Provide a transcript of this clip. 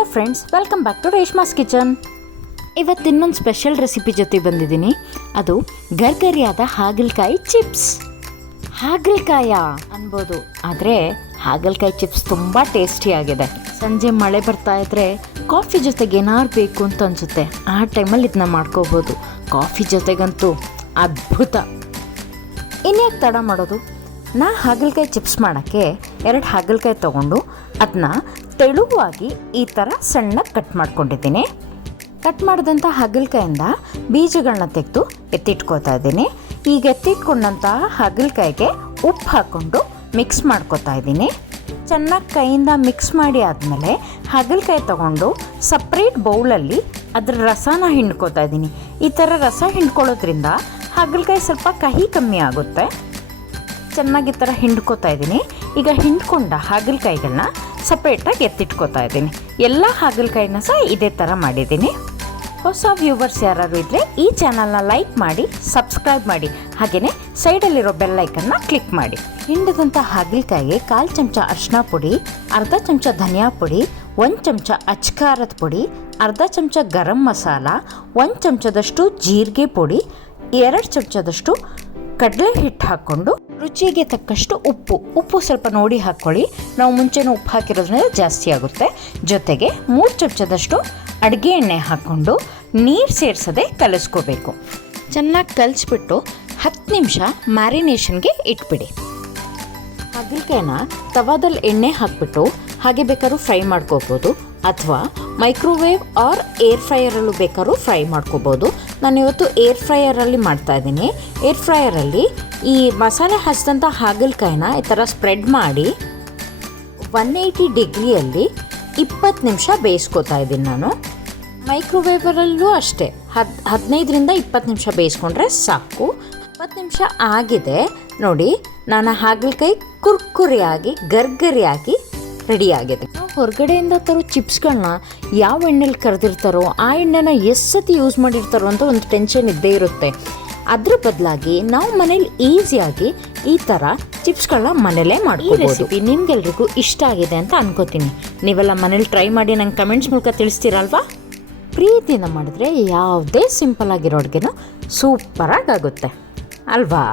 Hello friends, welcome back to Reshma's kitchen. ಇವತ್ತು ಇನ್ನೊಂದು special recipe ಜೊತೆ ಬಂದಿದ್ದೀನಿ. ಅದು ಗರ್ಗರಿಯಾದ ಹಾಗಲಕಾಯಿ ಚಿಪ್ಸ್. ಹಾಗಲಕಾಯ ಅನ್ಬೋದು, ಆದರೆ ಹಾಗಲಕಾಯಿ ಚಿಪ್ಸ್ ತುಂಬ ಟೇಸ್ಟಿಯಾಗಿದೆ. ಸಂಜೆ ಮಳೆ ಬರ್ತಾ ಇದ್ದರೆ ಕಾಫಿ ಜೊತೆಗೆ ಏನಾರು ಬೇಕು ಅಂತ ಅನಿಸುತ್ತೆ. ಆ ಟೈಮಲ್ಲಿ ಇದನ್ನ ಮಾಡ್ಕೋಬೋದು. ಕಾಫಿ ಜೊತೆಗಂತೂ ಅದ್ಭುತ. ಇನ್ಯಾಕೆ ತಡ ಮಾಡೋದು? ನಾ ಹಾಗಲಕಾಯಿ ಚಿಪ್ಸ್ ಮಾಡೋಕ್ಕೆ 2 ಹಾಗಲಕಾಯಿ ತೊಗೊಂಡು ಅದನ್ನ ತೆಳುವಾಗಿ ಈ ಥರ ಸಣ್ಣಗೆ ಕಟ್ ಮಾಡ್ಕೊಂಡಿದ್ದೀನಿ. ಕಟ್ ಮಾಡಿದಂಥ ಹಾಗಲಕಾಯಿಂದ ಬೀಜಗಳನ್ನ ತೆಗೆದು ಎತ್ತಿಟ್ಕೋತಾ ಇದ್ದೀನಿ. ಈಗ ಎತ್ತಿಟ್ಕೊಂಡಂಥ ಹಾಗಲಕಾಯಿಗೆ ಉಪ್ಪು ಹಾಕ್ಕೊಂಡು ಮಿಕ್ಸ್ ಮಾಡ್ಕೋತಾ ಇದ್ದೀನಿ. ಚೆನ್ನಾಗಿ ಕೈಯಿಂದ ಮಿಕ್ಸ್ ಮಾಡಿ ಆದಮೇಲೆ ಹಾಗಲಕಾಯಿ ತೊಗೊಂಡು ಸಪ್ರೇಟ್ ಬೌಲಲ್ಲಿ ಅದರ ರಸನ ಹಿಂಡ್ಕೋತಾ ಇದ್ದೀನಿ. ಈ ಥರ ರಸ ಹಿಂಡ್ಕೊಳ್ಳೋದ್ರಿಂದ ಹಾಗಲಕಾಯಿ ಸ್ವಲ್ಪ ಕಹಿ ಕಮ್ಮಿ ಆಗುತ್ತೆ. ಚೆನ್ನಾಗಿ ಈ ಥರ ಹಿಂಡ್ಕೋತಾ ಇದ್ದೀನಿ. ಈಗ ಹಿಂಡ್ಕೊಂಡ ಹಾಗಲಕಾಯಿಗಳನ್ನ ಸಪ್ರೇಟಾಗಿ ಎತ್ತಿಟ್ಕೋತಾ ಇದ್ದೀನಿ. ಎಲ್ಲ ಹಾಗಲಕಾಯಿನ ಸಹ ಇದೇ ಥರ ಮಾಡಿದ್ದೀನಿ. ಹೊಸ ವ್ಯೂವರ್ಸ್ ಯಾರು ಇದ್ದರೆ ಈ ಚಾನಲ್ನ ಲೈಕ್ ಮಾಡಿ, ಸಬ್ಸ್ಕ್ರೈಬ್ ಮಾಡಿ, ಹಾಗೆಯೇ ಸೈಡಲ್ಲಿರೋ ಬೆಲ್ಲೈಕನ್ನ ಕ್ಲಿಕ್ ಮಾಡಿ. ಹಿಂಡಿದಂಥ ಹಾಗಲಕಾಯಿಗೆ 1/4 ಚಮಚ ಅರಿಶಿನ ಪುಡಿ, ಅರ್ಧ ಚಮಚ ಧನಿಯಾ ಪುಡಿ, 1 ಚಮಚ ಅಚ್ಕಾರದ ಪುಡಿ, ಅರ್ಧ ಚಮಚ ಗರಂ ಮಸಾಲ, 1 ಚಮಚದಷ್ಟು ಜೀರಿಗೆ ಪುಡಿ, 2 ಚಮಚದಷ್ಟು ಕಡಲೆ ಹಿಟ್ಟು ಹಾಕ್ಕೊಂಡು ರುಚಿಗೆ ತಕ್ಕಷ್ಟು ಉಪ್ಪು ಸ್ವಲ್ಪ ನೋಡಿ ಹಾಕ್ಕೊಳ್ಳಿ. ನಾವು ಮುಂಚೆನೂ ಉಪ್ಪು ಹಾಕಿರೋದ್ರಿಂದ ಜಾಸ್ತಿ ಆಗುತ್ತೆ. ಜೊತೆಗೆ 3 ಚಮಚದಷ್ಟು ಅಡುಗೆ ಎಣ್ಣೆ ಹಾಕ್ಕೊಂಡು ನೀರು ಸೇರಿಸದೆ ಕಲಿಸ್ಕೋಬೇಕು. ಚೆನ್ನಾಗಿ ಕಲಿಸ್ಬಿಟ್ಟು 10 ನಿಮಿಷ ಮ್ಯಾರಿನೇಷನ್ಗೆ ಇಟ್ಬಿಡಿ. ಹಾಗಲಕಾಯಿನ ತವಾದಲ್ಲಿ ಎಣ್ಣೆ ಹಾಕಿಬಿಟ್ಟು ಹಾಗೆ ಬೇಕಾದ್ರೂ ಫ್ರೈ ಮಾಡ್ಕೋಬೋದು, ಅಥವಾ ಮೈಕ್ರೋವೇವ್ ಆರ್ ಏರ್ ಫ್ರೈಯರಲ್ಲೂ ಬೇಕಾದ್ರೂ ಫ್ರೈ ಮಾಡ್ಕೋಬೋದು. ನಾನಿವತ್ತು ಏರ್ ಫ್ರೈಯರಲ್ಲಿ ಮಾಡ್ತಾಯಿದ್ದೀನಿ. ಏರ್ ಫ್ರೈಯರಲ್ಲಿ ಈ ಮಸಾಲೆ ಹಚ್ಚಿದಂಥ ಹಾಗಲಕಾಯಿನ ಈ ಥರ ಸ್ಪ್ರೆಡ್ ಮಾಡಿ 180 ಡಿಗ್ರಿಯಲ್ಲಿ 20 ನಿಮಿಷ ಬೇಯಿಸ್ಕೋತಾ ಇದ್ದೀನಿ ನಾನು. ಮೈಕ್ರೋವೇವರಲ್ಲೂ ಅಷ್ಟೇ 15ರಿಂದ 20 ನಿಮಿಷ ಬೇಯಿಸ್ಕೊಂಡ್ರೆ ಸಾಕು. 20 ನಿಮಿಷ ಆಗಿದೆ ನೋಡಿ. ನಾನು ಹಾಗಲಕಾಯಿ ಕುರ್ಕುರಿಯಾಗಿ ಗರ್ಗರಿಯಾಗಿ ರೆಡಿಯಾಗಿದೆ. ನಾವು ಹೊರಗಡೆಯಿಂದ ತರೋ ಚಿಪ್ಸ್ಗಳನ್ನ ಯಾವ ಎಣ್ಣೆಲಿ ಕರೆದಿರ್ತಾರೋ ಆ ಎಣ್ಣೆನ ಎಷ್ಟು ಸತಿ ಯೂಸ್ ಮಾಡಿರ್ತಾರೋ ಅಂತ ಒಂದು ಟೆನ್ಷನ್ ಇದ್ದೇ ಇರುತ್ತೆ. ಅದ್ರ ಬದಲಾಗಿ ನಾವು ಮನೇಲಿ ಈಸಿಯಾಗಿ ಈ ಥರ ಚಿಪ್ಸ್ಗಳನ್ನ ಮನೇಲೇ ಮಾಡ್ಕೋಬೋದು. ಈ ರೆಸಿಪಿ ನಿಮ್ಗೆಲ್ರಿಗೂ ಇಷ್ಟ ಆಗಿದೆ ಅಂತ ಅನ್ಕೋತೀನಿ. ನೀವೆಲ್ಲ ಮನೇಲಿ ಟ್ರೈ ಮಾಡಿ ನಂಗೆ ಕಮೆಂಟ್ಸ್ ಮೂಲಕ ತಿಳಿಸ್ತೀರಲ್ವಾ? ಪ್ರೀತಿಯಿಂದ ಮಾಡಿದ್ರೆ ಯಾವುದೇ ಸಿಂಪಲ್ ಆಗಿರೋ ಅಡುಗೆನೂ ಸೂಪರಾಗಿ ಆಗುತ್ತೆ ಅಲ್ವಾ?